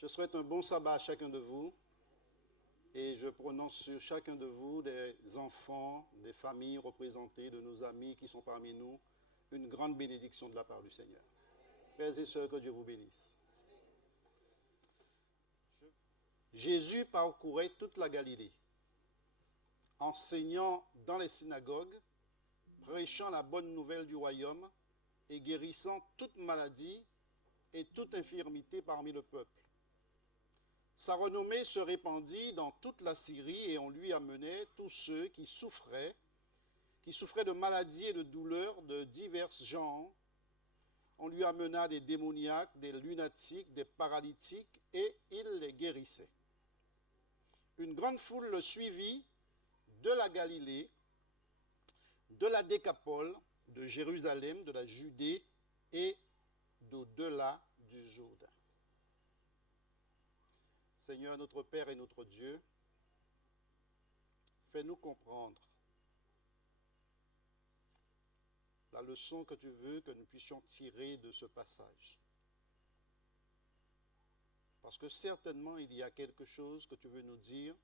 Je souhaite un bon sabbat à chacun de vous et je prononce sur chacun de vous, des enfants, des familles représentées, de nos amis qui sont parmi nous, une grande bénédiction de la part du Seigneur. Frères et sœurs, que Dieu vous bénisse. Jésus parcourait toute la Galilée, enseignant dans les synagogues, prêchant la bonne nouvelle du royaume et guérissant toute maladie et toute infirmité parmi le peuple. Sa renommée se répandit dans toute la Syrie et on lui amenait tous ceux qui souffraient de maladies et de douleurs de divers genres. On lui amena des démoniaques, des lunatiques, des paralytiques et il les guérissait. Une grande foule le suivit de la Galilée, de la Décapole, de Jérusalem, de la Judée et d'au-delà du Jourdain. Seigneur, notre Père et notre Dieu, fais-nous comprendre la leçon que tu veux que nous puissions tirer de ce passage. Parce que certainement, il y a quelque chose que tu veux nous dire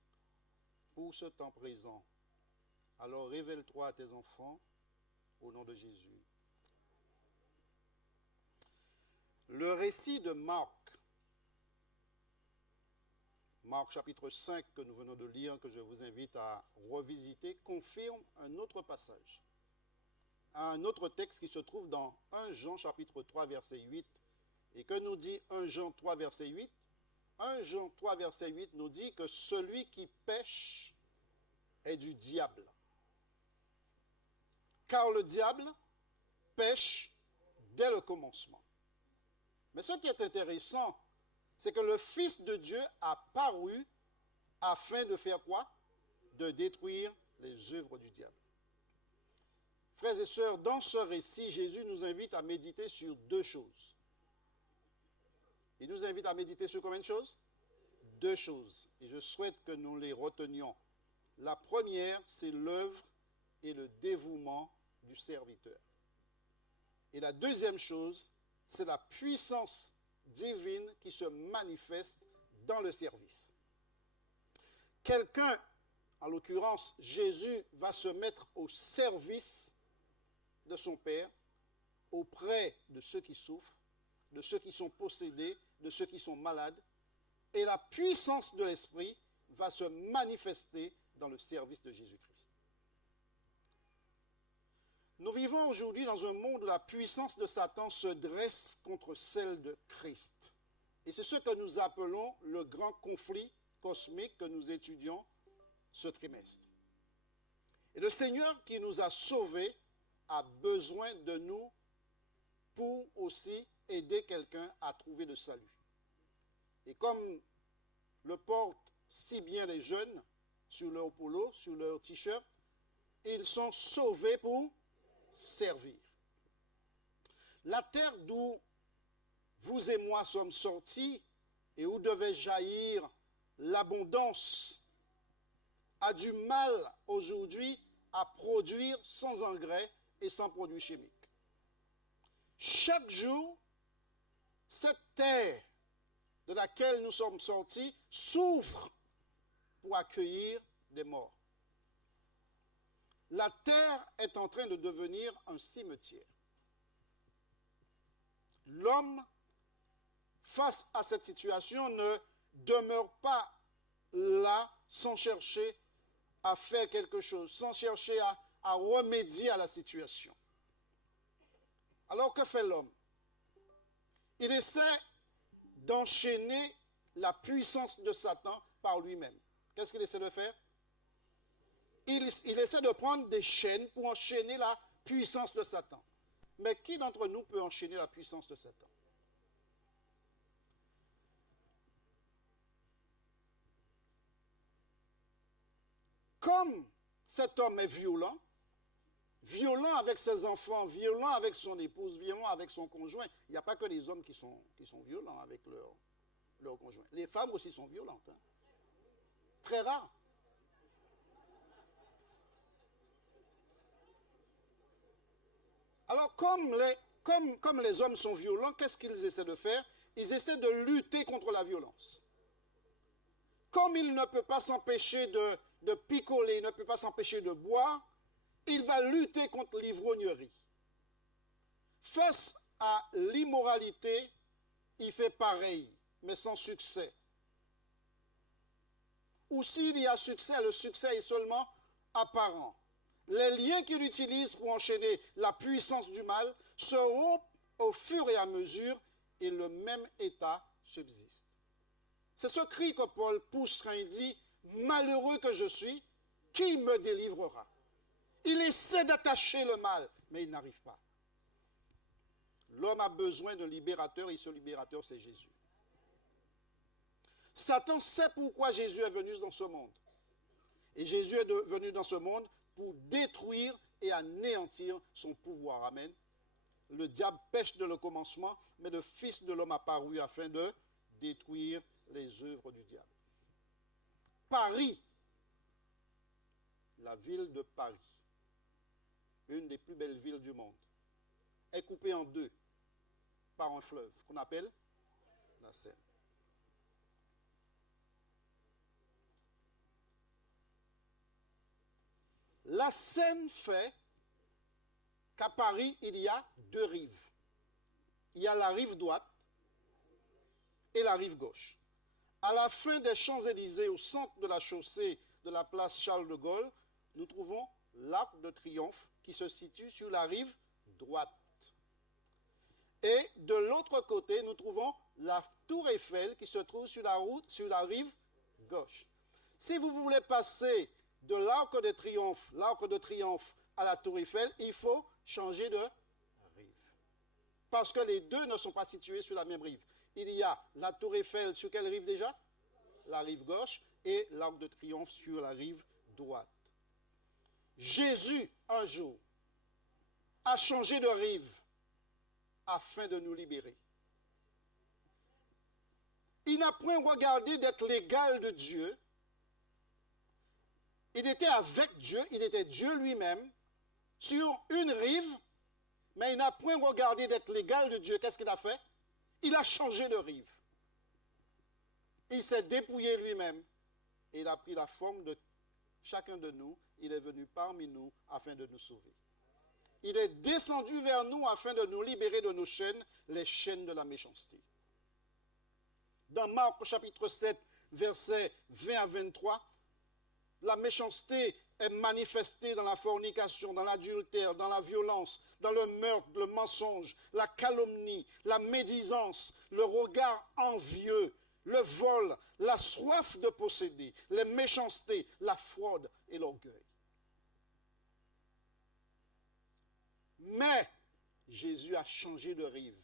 pour ce temps présent. Alors révèle-toi à tes enfants au nom de Jésus. Le récit de Marc chapitre 5 que nous venons de lire, que je vous invite à revisiter, confirme un autre passage. Un autre texte qui se trouve dans 1 Jean chapitre 3 verset 8. Et que nous dit 1 Jean 3 verset 8 ? 1 Jean 3 verset 8 nous dit que celui qui pêche est du diable. Car le diable pêche dès le commencement. Mais ce qui est intéressant, c'est que le Fils de Dieu a paru afin de faire quoi? De détruire les œuvres du diable. Frères et sœurs, dans ce récit, Jésus nous invite à méditer sur deux choses. Il nous invite à méditer sur combien de choses? Deux choses. Et je souhaite que nous les retenions. La première, c'est l'œuvre et le dévouement du serviteur. Et la deuxième chose, c'est la puissance divine qui se manifeste dans le service. Quelqu'un, en l'occurrence Jésus, va se mettre au service de son Père, auprès de ceux qui souffrent, de ceux qui sont possédés, de ceux qui sont malades, et la puissance de l'Esprit va se manifester dans le service de Jésus-Christ. Nous vivons aujourd'hui dans un monde où la puissance de Satan se dresse contre celle de Christ. Et c'est ce que nous appelons le grand conflit cosmique que nous étudions ce trimestre. Et le Seigneur qui nous a sauvés a besoin de nous pour aussi aider quelqu'un à trouver le salut. Et comme le portent si bien les jeunes sur leur polo, sur leur t-shirt, ils sont sauvés pour servir. La terre d'où vous et moi sommes sortis et où devait jaillir l'abondance a du mal aujourd'hui à produire sans engrais et sans produits chimiques. Chaque jour, cette terre de laquelle nous sommes sortis souffre pour accueillir des morts. La terre est en train de devenir un cimetière. L'homme, face à cette situation, ne demeure pas là sans chercher à faire quelque chose, sans chercher à remédier à la situation. Alors que fait l'homme? Il essaie d'enchaîner la puissance de Satan par lui-même. Qu'est-ce qu'il essaie de faire? Il essaie de prendre des chaînes pour enchaîner la puissance de Satan. Mais qui d'entre nous peut enchaîner la puissance de Satan? Comme cet homme est violent avec ses enfants, violent avec son épouse, violent avec son conjoint, il n'y a pas que les hommes qui sont violents avec leur conjoint. Les femmes aussi sont violentes. Hein. Très rare. Alors, comme les hommes sont violents, qu'est-ce qu'ils essaient de faire? ils essaient de lutter contre la violence. Comme il ne peut pas s'empêcher de picoler, il ne peut pas s'empêcher de boire, il va lutter contre l'ivrognerie. Face à l'immoralité, il fait pareil, mais sans succès. Ou s'il y a succès, le succès est seulement apparent. Les liens qu'il utilise pour enchaîner la puissance du mal se rompent au fur et à mesure et le même état subsiste. C'est ce cri que Paul pousse quand il dit « Malheureux que je suis, qui me délivrera ?» Il essaie d'attacher le mal, mais il n'arrive pas. L'homme a besoin d'un libérateur et ce libérateur, c'est Jésus. Satan sait pourquoi Jésus est venu dans ce monde. Et Jésus est venu dans ce monde pour détruire et anéantir son pouvoir. Amen. Le diable pêche dès le commencement, mais le Fils de l'homme apparut afin de détruire les œuvres du diable. Paris, la ville de Paris, une des plus belles villes du monde, est coupée en deux par un fleuve qu'on appelle la Seine. La Seine fait qu'à Paris, il y a deux rives. Il y a la rive droite et la rive gauche. À la fin des Champs-Élysées, au centre de la chaussée de la place Charles de Gaulle, nous trouvons l'Arc de Triomphe qui se situe sur la rive droite. Et de l'autre côté, nous trouvons la Tour Eiffel qui se trouve sur la rive gauche. Si vous voulez passer de l'Arc de Triomphe à la Tour Eiffel, il faut changer de rive. Parce que les deux ne sont pas situés sur la même rive. Il y a la Tour Eiffel sur quelle rive déjà? La rive gauche et l'Arc de Triomphe sur la rive droite. Jésus, un jour, a changé de rive afin de nous libérer. Il n'a point regardé d'être l'égal de Dieu. Il était avec Dieu, il était Dieu lui-même, sur une rive, mais il n'a point regardé d'être l'égal de Dieu. Qu'est-ce qu'il a fait? Il a changé de rive. Il s'est dépouillé lui-même et il a pris la forme de chacun de nous. Il est venu parmi nous afin de nous sauver. Il est descendu vers nous afin de nous libérer de nos chaînes, les chaînes de la méchanceté. Dans Marc chapitre 7, versets 20 à 23, la méchanceté est manifestée dans la fornication, dans l'adultère, dans la violence, dans le meurtre, le mensonge, la calomnie, la médisance, le regard envieux, le vol, la soif de posséder, les méchancetés, la fraude et l'orgueil. Mais Jésus a changé de rive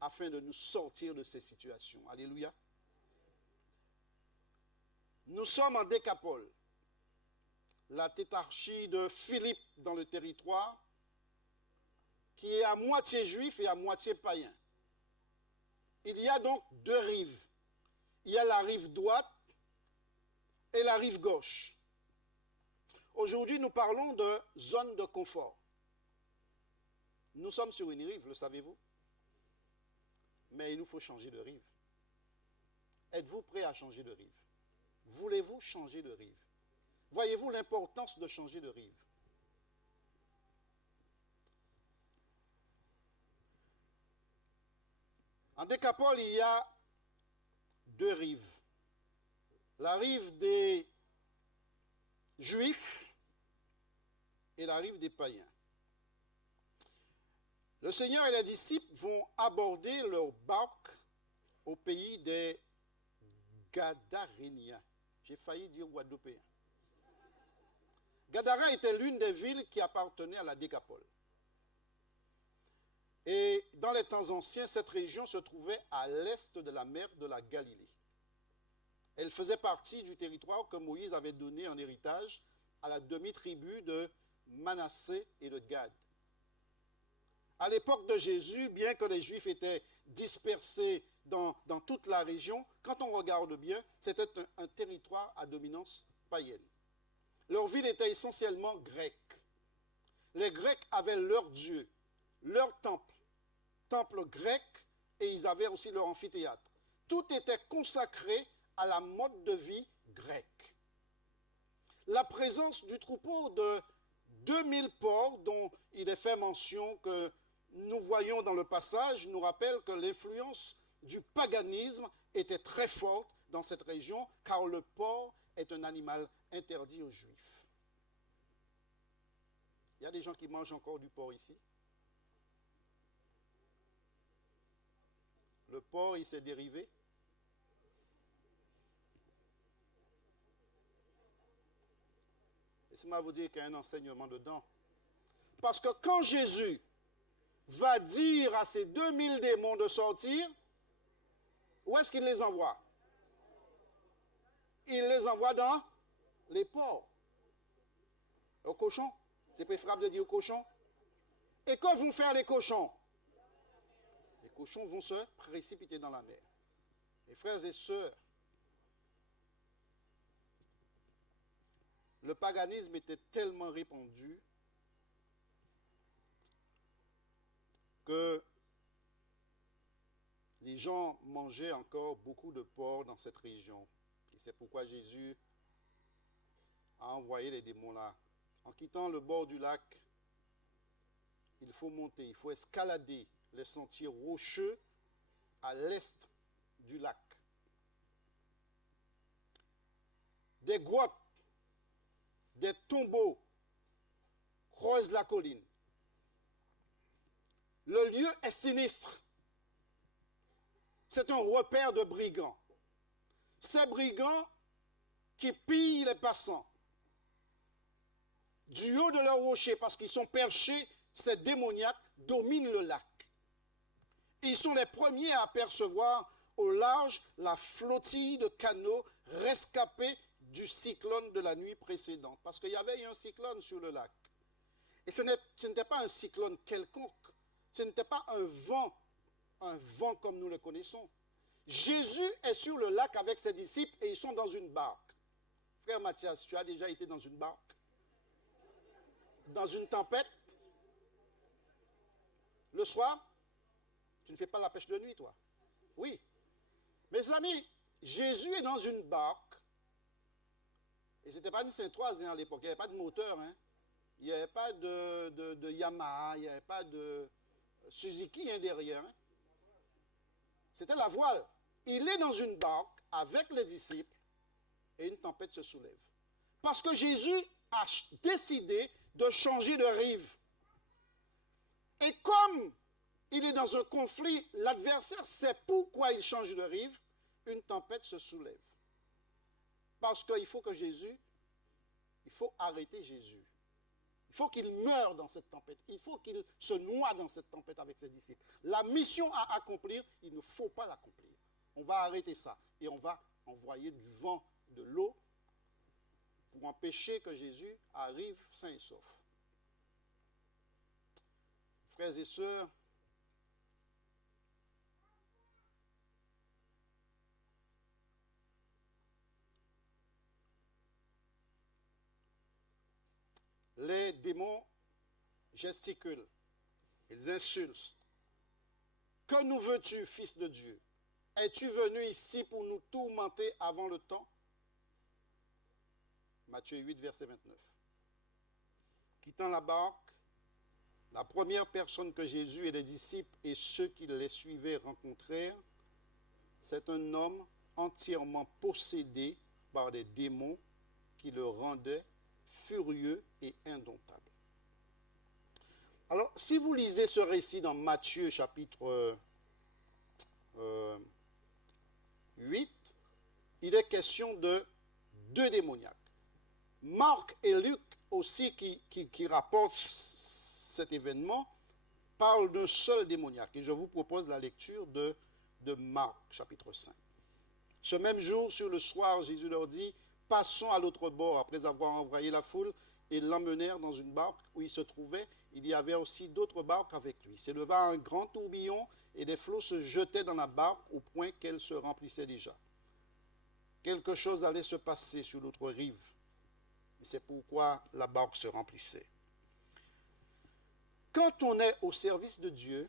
afin de nous sortir de ces situations. Alléluia. Nous sommes en Décapole, la tétrarchie de Philippe dans le territoire, qui est à moitié juif et à moitié païen. Il y a donc deux rives. Il y a la rive droite et la rive gauche. Aujourd'hui, nous parlons de zone de confort. Nous sommes sur une rive, le savez-vous? Mais il nous faut changer de rive. Êtes-vous prêt à changer de rive? Voulez-vous changer de rive? Voyez-vous l'importance de changer de rive? En Décapole, il y a deux rives. La rive des Juifs et la rive des païens. Le Seigneur et les disciples vont aborder leur barque au pays des Gadaréniens. J'ai failli dire Guadeloupéens. Gadara était l'une des villes qui appartenaient à la Décapole. Et dans les temps anciens, cette région se trouvait à l'est de la mer de la Galilée. Elle faisait partie du territoire que Moïse avait donné en héritage à la demi-tribu de Manassé et de Gad. À l'époque de Jésus, bien que les Juifs étaient dispersés dans toute la région, quand on regarde bien, c'était un territoire à dominance païenne. Leur ville était essentiellement grecque. Les Grecs avaient leur Dieu, leur temple grec et ils avaient aussi leur amphithéâtre. Tout était consacré à la mode de vie grecque. La présence du troupeau de 2000 porcs, dont il est fait mention que nous voyons dans le passage, nous rappelle que l'influence du paganisme était très forte dans cette région, car le porc est un animal interdit aux Juifs. Il y a des gens qui mangent encore du porc ici. Le porc, il s'est dérivé. Laissez-moi vous dire qu'il y a un enseignement dedans. Parce que quand Jésus va dire à ces 2000 démons de sortir, où est-ce qu'il les envoie? Il les envoie dans les porcs. Aux cochons. C'est préférable de dire aux cochons. Et que vont faire les cochons? Les cochons vont se précipiter dans la mer. Mes frères et sœurs, le paganisme était tellement répandu que les gens mangeaient encore beaucoup de porc dans cette région. Et c'est pourquoi Jésus a envoyé les démons là. En quittant le bord du lac, il faut monter, il faut escalader les sentiers rocheux à l'est du lac. Des grottes, des tombeaux creusent la colline. Le lieu est sinistre. C'est un repère de brigands. Ces brigands qui pillent les passants. Du haut de leurs rochers, parce qu'ils sont perchés, ces démoniaques dominent le lac. Ils sont les premiers à apercevoir au large la flottille de canots rescapés du cyclone de la nuit précédente. Parce qu'il y avait eu un cyclone sur le lac. Et ce n'était pas un cyclone quelconque. Ce n'était pas un vent comme nous le connaissons. Jésus est sur le lac avec ses disciples et ils sont dans une barque. Frère Mathias, tu as déjà été dans une barque? Dans une tempête? Le soir? Tu ne fais pas la pêche de nuit, toi? Oui. Mes amis, Jésus est dans une barque. Et ce n'était pas une Saint-Troise à l'époque. Il n'y avait pas de moteur. Il n'y avait pas de Yamaha. Il n'y avait pas de Suzuki derrière. C'était la voile. Il est dans une barque avec les disciples et une tempête se soulève. Parce que Jésus a décidé de changer de rive. Et comme il est dans un conflit, l'adversaire sait pourquoi il change de rive, une tempête se soulève. Parce qu'il faut que Jésus, il faut arrêter Jésus. Il faut qu'il meure dans cette tempête. Il faut qu'il se noie dans cette tempête avec ses disciples. La mission à accomplir, il ne faut pas l'accomplir. On va arrêter ça et on va envoyer du vent, de l'eau pour empêcher que Jésus arrive sain et sauf. Frères et sœurs, les démons gesticulent, ils insultent. Que nous veux-tu, fils de Dieu? Es-tu venu ici pour nous tourmenter avant le temps? Matthieu 8, verset 29. Quittant la barque, la première personne que Jésus et les disciples et ceux qui les suivaient rencontrèrent, c'est un homme entièrement possédé par des démons qui le rendaient furieux et indomptable. Alors, si vous lisez ce récit dans Matthieu chapitre 8, il est question de deux démoniaques. Marc et Luc aussi, qui rapportent cet événement, parlent d'un seul démoniaque. Et je vous propose la lecture de Marc chapitre 5. Ce même jour, sur le soir, Jésus leur dit, passons à l'autre bord, après avoir envoyé la foule, et l'emmenèrent dans une barque où il se trouvait. Il y avait aussi d'autres barques avec lui. S'éleva un grand tourbillon, et des flots se jetaient dans la barque au point qu'elle se remplissait déjà. Quelque chose allait se passer sur l'autre rive. Et c'est pourquoi la barque se remplissait. Quand on est au service de Dieu,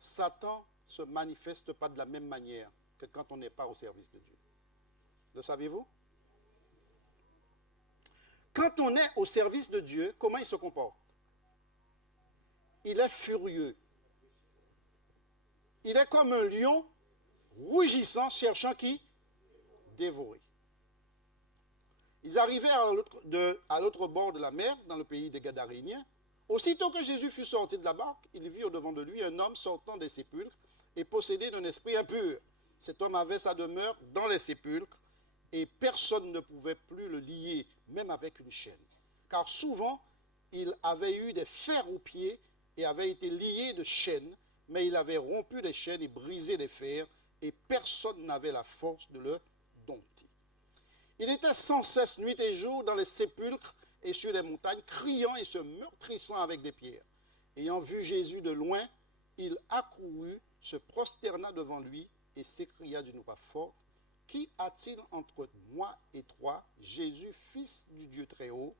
Satan ne se manifeste pas de la même manière que quand on n'est pas au service de Dieu. Le saviez-vous? Quand on est au service de Dieu, comment il se comporte? Il est furieux. Il est comme un lion rougissant, cherchant qui? Dévorer. Ils arrivaient à l'autre bord de la mer, dans le pays des Gadaréniens. Aussitôt que Jésus fut sorti de la barque, il vit au-devant de lui un homme sortant des sépulcres et possédé d'un esprit impur. Cet homme avait sa demeure dans les sépulcres et personne ne pouvait plus le lier, même avec une chaîne. Car souvent, il avait eu des fers aux pieds et avait été lié de chaînes, mais il avait rompu les chaînes et brisé les fers, et personne n'avait la force de le dompter. Il était sans cesse, nuit et jour, dans les sépulcres et sur les montagnes, criant et se meurtrissant avec des pierres. Ayant vu Jésus de loin, il accourut, se prosterna devant lui et s'écria d'une voix forte, « Qui a-t-il entre moi et toi, Jésus, fils du Dieu très haut?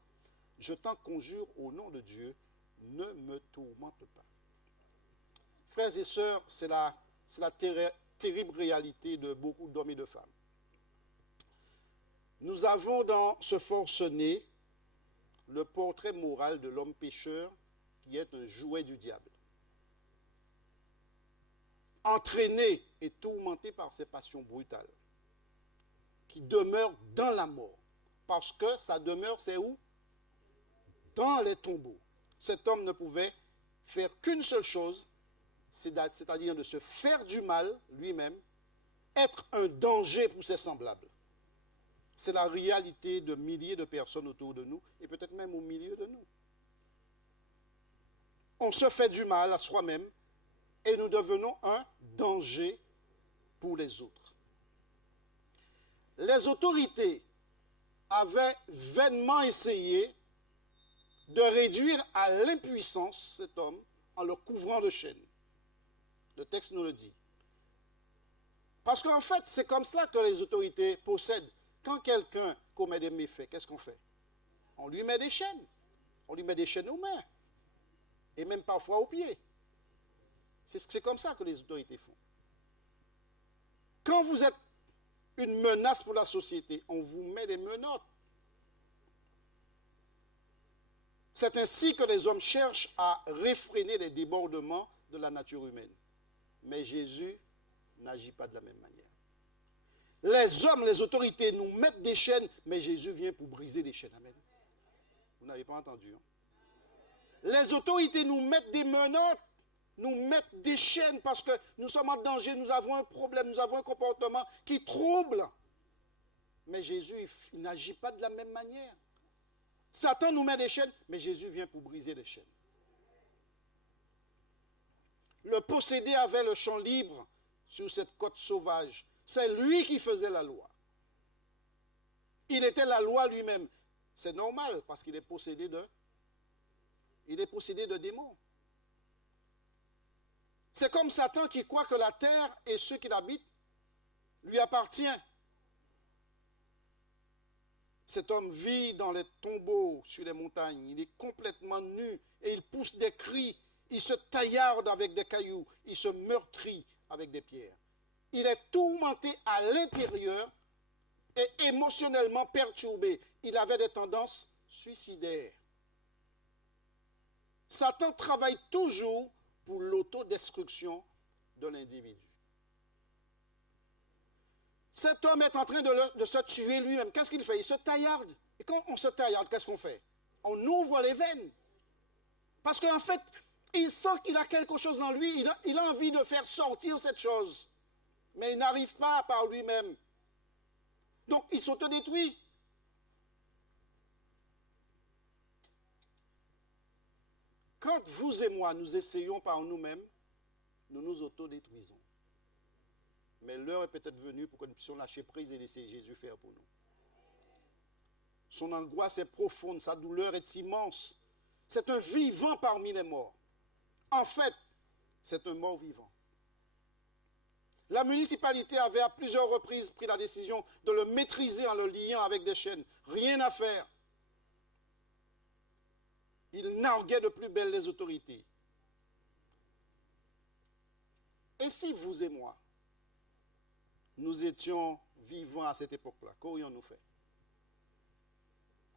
Je t'en conjure au nom de Dieu, ne me tourmente pas. » Frères et sœurs, c'est la terrible réalité de beaucoup d'hommes et de femmes. Nous avons dans ce forcené le portrait moral de l'homme pécheur qui est un jouet du diable. Entraîné et tourmenté par ses passions brutales, qui demeure dans la mort. Parce que sa demeure, c'est où? Dans les tombeaux. Cet homme ne pouvait faire qu'une seule chose, c'est-à-dire de se faire du mal lui-même, être un danger pour ses semblables. C'est la réalité de milliers de personnes autour de nous, et peut-être même au milieu de nous. On se fait du mal à soi-même, et nous devenons un danger pour les autres. Les autorités avaient vainement essayé de réduire à l'impuissance cet homme en le couvrant de chaînes. Le texte nous le dit. Parce qu'en fait, c'est comme cela que les autorités procèdent. Quand quelqu'un commet des méfaits, qu'est-ce qu'on fait? On lui met des chaînes. On lui met des chaînes aux mains. Et même parfois aux pieds. C'est comme ça que les autorités font. Quand vous êtes une menace pour la société, on vous met des menottes. C'est ainsi que les hommes cherchent à réfréner les débordements de la nature humaine. Mais Jésus n'agit pas de la même manière. Les hommes, les autorités nous mettent des chaînes, mais Jésus vient pour briser les chaînes. Amen. Vous n'avez pas entendu. Hein? Les autorités nous mettent des menottes, nous mettent des chaînes parce que nous sommes en danger, nous avons un problème, nous avons un comportement qui trouble. Mais Jésus, il n'agit pas de la même manière. Satan nous met des chaînes, mais Jésus vient pour briser les chaînes. Le possédé avait le champ libre sur cette côte sauvage. C'est lui qui faisait la loi. Il était la loi lui-même. C'est normal parce qu'il est possédé de démons. C'est comme Satan qui croit que la terre et ceux qui l'habitent lui appartiennent. Cet homme vit dans les tombeaux sur les montagnes. Il est complètement nu et il pousse des cris. Il se taillarde avec des cailloux. Il se meurtrit avec des pierres. Il est tourmenté à l'intérieur et émotionnellement perturbé. Il avait des tendances suicidaires. Satan travaille toujours pour l'autodestruction de l'individu. Cet homme est en train de se tuer lui-même. Qu'est-ce qu'il fait? Il se taillarde. Et quand on se taillarde, qu'est-ce qu'on fait? On ouvre les veines. Parce qu'en fait, il sent qu'il a quelque chose en lui. Il a envie de faire sortir cette chose. Mais il n'arrive pas par lui-même. Donc, il s'autodétruit. Quand vous et moi, nous essayons par nous-mêmes, nous nous autodétruisons. Mais l'heure est peut-être venue pour que nous puissions lâcher prise et laisser Jésus faire pour nous. Son angoisse est profonde, sa douleur est immense. C'est un vivant parmi les morts. En fait, c'est un mort vivant. La municipalité avait à plusieurs reprises pris la décision de le maîtriser en le liant avec des chaînes. Rien à faire. Il narguait de plus belle les autorités. Et si vous et moi, nous étions vivants à cette époque-là, qu'aurions-nous fait?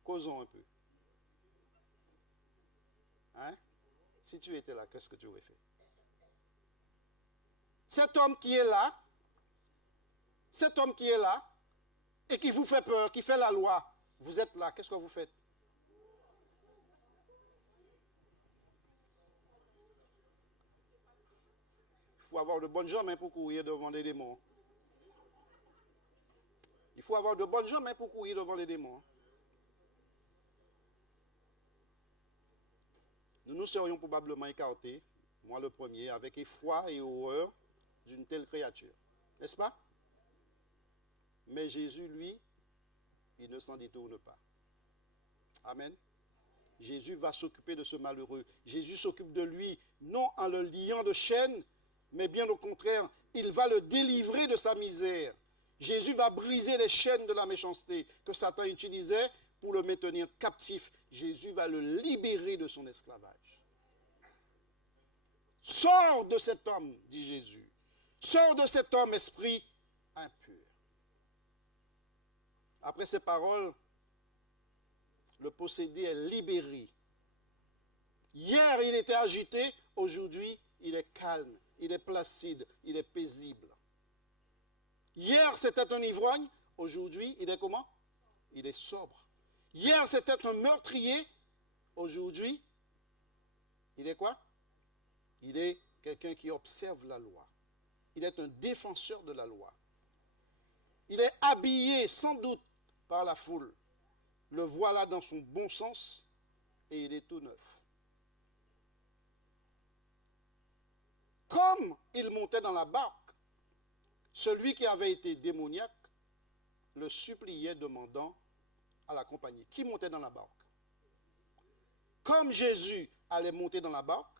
Causons un peu. Hein? Si tu étais là, qu'est-ce que tu aurais fait? Cet homme qui est là, et qui vous fait peur, qui fait la loi, vous êtes là, qu'est-ce que vous faites? Il faut avoir de bonnes jambes pour courir devant les démons. Il faut avoir de bonnes jambes pour courir devant les démons. Nous nous serions probablement écartés, moi le premier, avec effroi et horreur d'une telle créature. N'est-ce pas? Mais Jésus, lui, il ne s'en détourne pas. Amen. Jésus va s'occuper de ce malheureux. Jésus s'occupe de lui, non en le liant de chaînes, mais bien au contraire, il va le délivrer de sa misère. Jésus va briser les chaînes de la méchanceté que Satan utilisait pour le maintenir captif. Jésus va le libérer de son esclavage. Sors de cet homme, dit Jésus. Sors de cet homme, esprit impur. Après ces paroles, le possédé est libéré. Hier, il était agité. Aujourd'hui, il est calme, il est placide, il est paisible. Hier, c'était un ivrogne. Aujourd'hui, il est comment? Il est sobre. Hier, c'était un meurtrier. Aujourd'hui, il est quoi? Il est quelqu'un qui observe la loi. Il est un défenseur de la loi. Il est habillé sans doute par la foule. Le voilà dans son bon sens et il est tout neuf. Comme il montait dans la barque, celui qui avait été démoniaque le suppliait demandant à l'accompagner. Qui montait dans la barque? Comme Jésus allait monter dans la barque,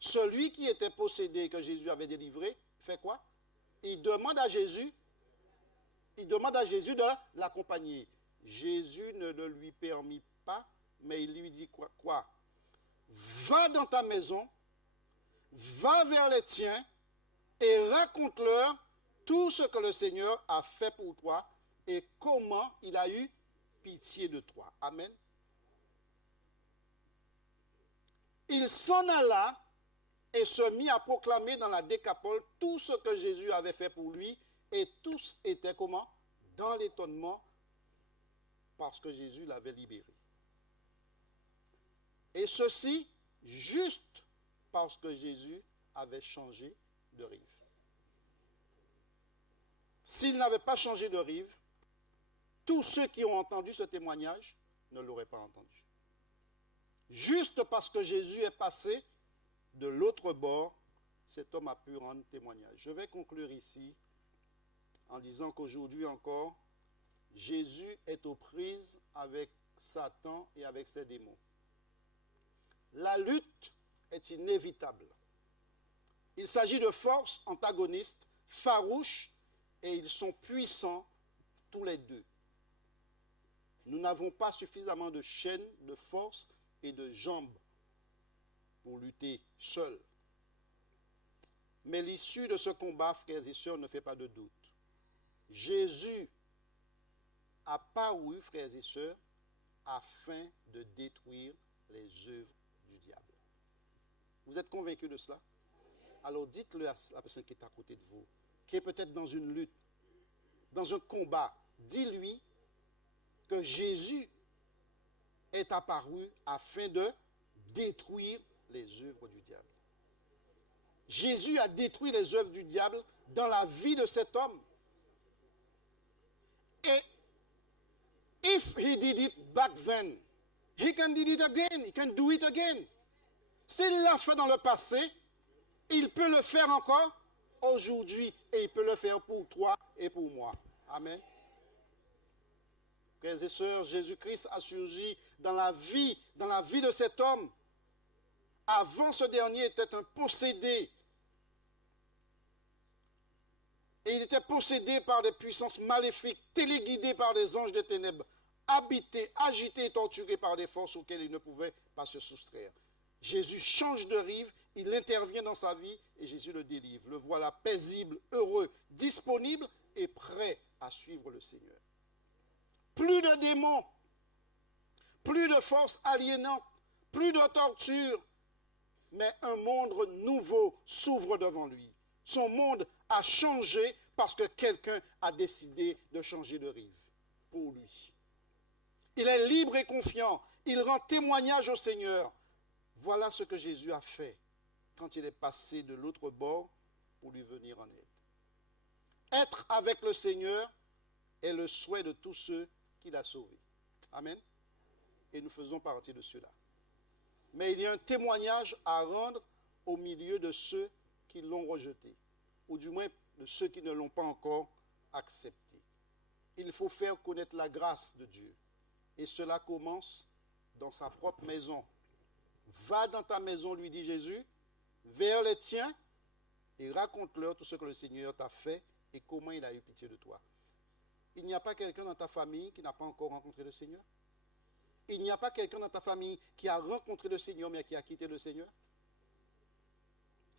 celui qui était possédé, que Jésus avait délivré, fait quoi? Il demande à Jésus de l'accompagner. Jésus ne le lui permit pas, mais il lui dit quoi? Va dans ta maison, va vers les tiens et raconte-leur tout ce que le Seigneur a fait pour toi et comment il a eu pitié de toi. Amen. Il s'en alla et se mit à proclamer dans la Décapole tout ce que Jésus avait fait pour lui, et tous étaient comment? Dans l'étonnement, parce que Jésus l'avait libéré. Et ceci, juste parce que Jésus avait changé de rive. S'il n'avait pas changé de rive, tous ceux qui ont entendu ce témoignage ne l'auraient pas entendu. Juste parce que Jésus est passé de l'autre bord, cet homme a pu rendre témoignage. Je vais conclure ici en disant qu'aujourd'hui encore, Jésus est aux prises avec Satan et avec ses démons. La lutte est inévitable. Il s'agit de forces antagonistes, farouches, et ils sont puissants tous les deux. Nous n'avons pas suffisamment de chaînes, de force et de jambes pour lutter seuls. Mais l'issue de ce combat, frères et sœurs, ne fait pas de doute. Jésus a paru, frères et sœurs, afin de détruire les œuvres du diable. Vous êtes convaincus de cela? Alors dites-le à la personne qui est à côté de vous, qui est peut-être dans une lutte, dans un combat. Dis-lui que Jésus est apparu afin de détruire les œuvres du diable. Jésus a détruit les œuvres du diable dans la vie de cet homme. Et if he did it back then, he can do it again. He can do it again. S'il l'a fait dans le passé, il peut le faire encore aujourd'hui. Et il peut le faire pour toi et pour moi. Amen. Frères et sœurs, Jésus-Christ a surgi dans la vie de cet homme. Avant, ce dernier était un possédé. Et il était possédé par des puissances maléfiques, téléguidé par des anges des ténèbres, habité, agité et torturé par des forces auxquelles il ne pouvait pas se soustraire. Jésus change de rive Il intervient dans sa vie et Jésus le délivre. Le voilà paisible, heureux, disponible et prêt à suivre le Seigneur. Plus de démons, plus de forces aliénantes, plus de torture, mais un monde nouveau s'ouvre devant lui. Son monde a changé parce que quelqu'un a décidé de changer de rive pour lui. Il est libre et confiant. Il rend témoignage au Seigneur. Voilà ce que Jésus a fait quand il est passé de l'autre bord pour lui venir en aide. Être avec le Seigneur est le souhait de tous ceux qu'il a sauvés. Amen. Et nous faisons partie de ceux-là. Mais il y a un témoignage à rendre au milieu de ceux qui l'ont rejeté, ou du moins de ceux qui ne l'ont pas encore accepté. Il faut faire connaître la grâce de Dieu. Et cela commence dans sa propre maison. Va dans ta maison, lui dit Jésus, vers les tiens et raconte-leur tout ce que le Seigneur t'a fait et comment il a eu pitié de toi. Il n'y a pas quelqu'un dans ta famille qui n'a pas encore rencontré le Seigneur? Il n'y a pas quelqu'un dans ta famille qui a rencontré le Seigneur mais qui a quitté le Seigneur?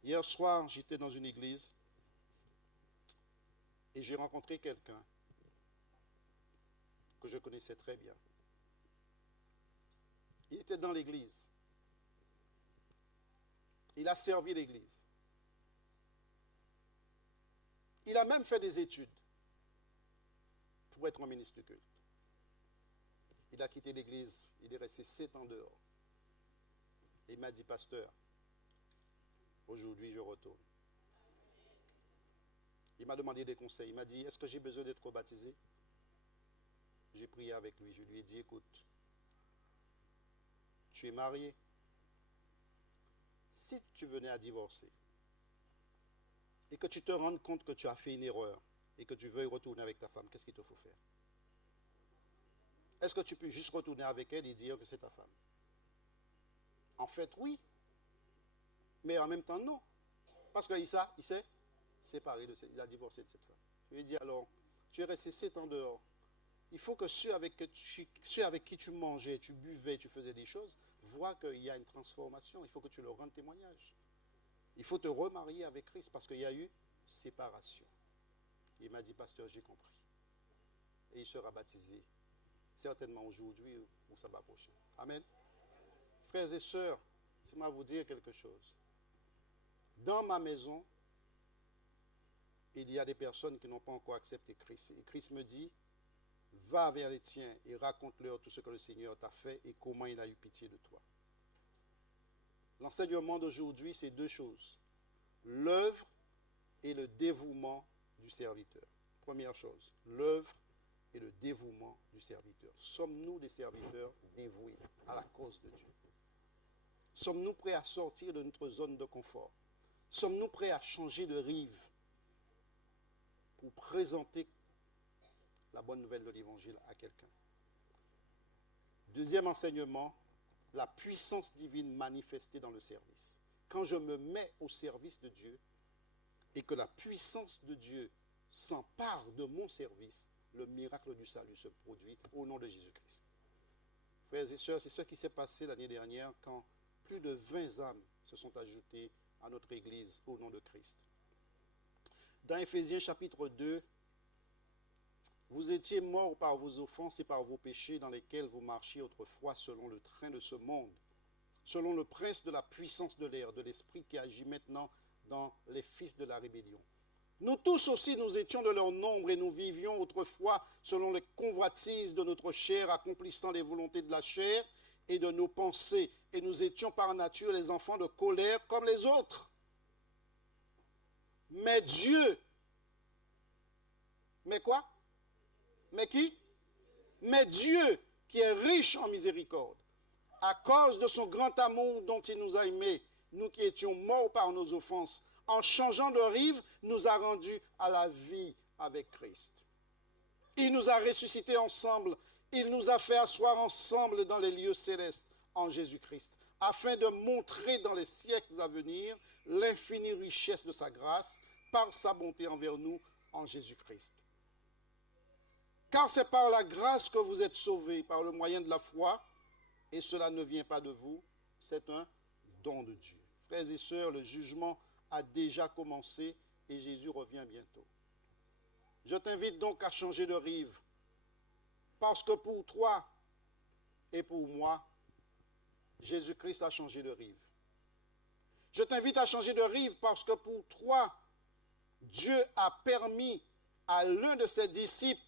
Hier soir, j'étais dans une église et j'ai rencontré quelqu'un que je connaissais très bien. Il était dans l'église. Il a servi l'église. Il a même fait des études pour être un ministre de culte. Il a quitté l'église, il est resté 7 ans dehors. Et il m'a dit, pasteur, aujourd'hui je retourne. Il m'a demandé des conseils. Il m'a dit, est-ce que j'ai besoin d'être rebaptisé? J'ai prié avec lui. Je lui ai dit, écoute, tu es marié. Si tu venais à divorcer et que tu te rendes compte que tu as fait une erreur et que tu veuilles retourner avec ta femme, qu'est-ce qu'il te faut faire? Est-ce que tu peux juste retourner avec elle et dire que c'est ta femme? En fait, oui. Mais en même temps, non. Parce qu'il s'est séparé, il a divorcé de cette femme. Je lui ai dit, alors, tu es resté 7 ans dehors. Il faut que ceux avec qui tu mangeais, tu buvais, tu faisais des choses, voient qu'il y a une transformation. Il faut que tu leur rendes témoignage. Il faut te remarier avec Christ parce qu'il y a eu séparation. Il m'a dit, pasteur, j'ai compris. Et il sera baptisé, certainement aujourd'hui ou sabbat prochain. Amen. Frères et sœurs, laissez-moi vous dire quelque chose. Dans ma maison, il y a des personnes qui n'ont pas encore accepté Christ. Et Christ me dit, va vers les tiens et raconte-leur tout ce que le Seigneur t'a fait et comment il a eu pitié de toi. L'enseignement d'aujourd'hui, c'est 2 choses. L'œuvre et le dévouement du serviteur. Première chose, l'œuvre et le dévouement du serviteur. Sommes-nous des serviteurs dévoués à la cause de Dieu? Sommes-nous prêts à sortir de notre zone de confort? Sommes-nous prêts à changer de rive pour présenter la bonne nouvelle de l'Évangile à quelqu'un? Deuxième enseignement, la puissance divine manifestée dans le service. Quand je me mets au service de Dieu et que la puissance de Dieu s'empare de mon service, le miracle du salut se produit au nom de Jésus-Christ. Frères et sœurs, c'est ce qui s'est passé l'année dernière quand plus de 20 âmes se sont ajoutées à notre Église au nom de Christ. Dans Éphésiens chapitre 2, vous étiez morts par vos offenses et par vos péchés dans lesquels vous marchiez autrefois selon le train de ce monde, selon le prince de la puissance de l'air, de l'esprit qui agit maintenant dans les fils de la rébellion. Nous tous aussi, nous étions de leur nombre et nous vivions autrefois selon les convoitises de notre chair, accomplissant les volontés de la chair et de nos pensées. Et nous étions par nature les enfants de colère comme les autres. Mais Dieu, mais quoi? Mais qui? Mais Dieu, qui est riche en miséricorde, à cause de son grand amour dont il nous a aimés, nous qui étions morts par nos offenses, en changeant de rive, nous a rendus à la vie avec Christ. Il nous a ressuscités ensemble, il nous a fait asseoir ensemble dans les lieux célestes en Jésus-Christ, afin de montrer dans les siècles à venir l'infinie richesse de sa grâce par sa bonté envers nous en Jésus-Christ. Car c'est par la grâce que vous êtes sauvés, par le moyen de la foi, et cela ne vient pas de vous, c'est un don de Dieu. Frères et sœurs, le jugement a déjà commencé et Jésus revient bientôt. Je t'invite donc à changer de rive, parce que pour toi et pour moi, Jésus-Christ a changé de rive. Je t'invite à changer de rive parce que pour toi, Dieu a permis à l'un de ses disciples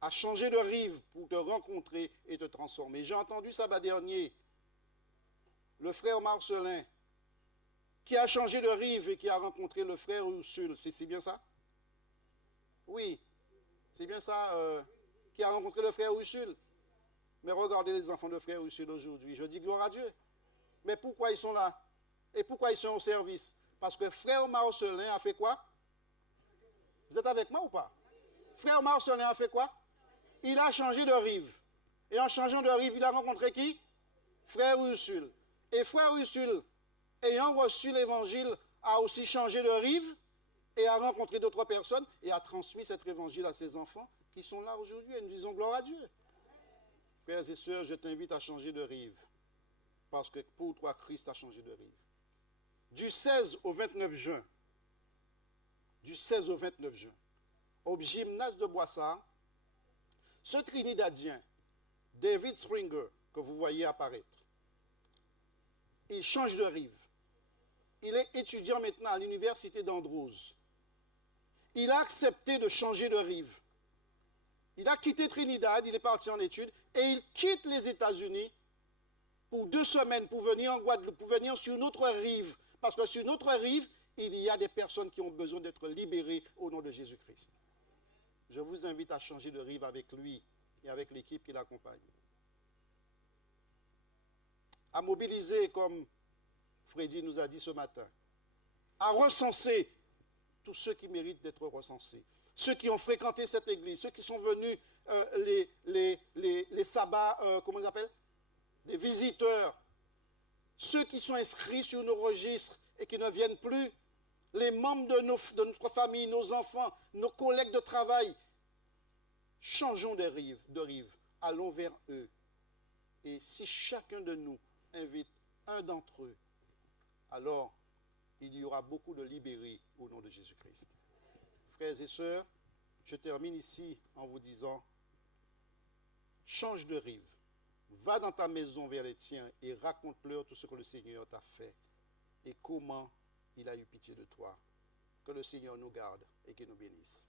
à changer de rive pour te rencontrer et te transformer. J'ai entendu samedi dernier le frère Marcelin qui a changé de rive et qui a rencontré le frère Ursule. C'est bien ça? Oui, c'est bien ça, qui a rencontré le frère Ursule. Mais regardez les enfants de frère Ursule aujourd'hui. Je dis gloire à Dieu. Mais pourquoi ils sont là? Et pourquoi ils sont au service? Parce que frère Marcelin a fait quoi? Vous êtes avec moi ou pas? Frère Marcelin a fait quoi? Il a changé de rive. Et en changeant de rive, il a rencontré qui? Frère Ursule. Et frère Ursule, ayant reçu l'évangile, a aussi changé de rive et a rencontré d'autres personnes et a transmis cet évangile à ses enfants qui sont là aujourd'hui. Et nous disons gloire à Dieu. Frères et sœurs, je t'invite à changer de rive. Parce que pour toi, Christ a changé de rive. Du 16 au 29 juin, au gymnase de Boissard, ce Trinidadien, David Springer, que vous voyez apparaître, il change de rive. Il est étudiant maintenant à l'université d'Andrews. Il a accepté de changer de rive. Il a quitté Trinidad, il est parti en études, et il quitte les États-Unis pour 2 semaines pour venir en Guadeloupe, pour venir sur notre rive. Parce que sur notre rive, il y a des personnes qui ont besoin d'être libérées au nom de Jésus-Christ. Je vous invite à changer de rive avec lui et avec l'équipe qui l'accompagne. À mobiliser, comme Freddy nous a dit ce matin, à recenser tous ceux qui méritent d'être recensés. Ceux qui ont fréquenté cette église, ceux qui sont venus les sabbats, comment on appelle? Les visiteurs, ceux qui sont inscrits sur nos registres et qui ne viennent plus, les membres de notre famille, nos enfants, nos collègues de travail. Changeons de rive, allons vers eux. Et si chacun de nous invite un d'entre eux, alors il y aura beaucoup de libérés au nom de Jésus-Christ. Frères et sœurs, je termine ici en vous disant, change de rive. Va dans ta maison vers les tiens et raconte-leur tout ce que le Seigneur t'a fait et comment il a eu pitié de toi. Que le Seigneur nous garde et qu'il nous bénisse.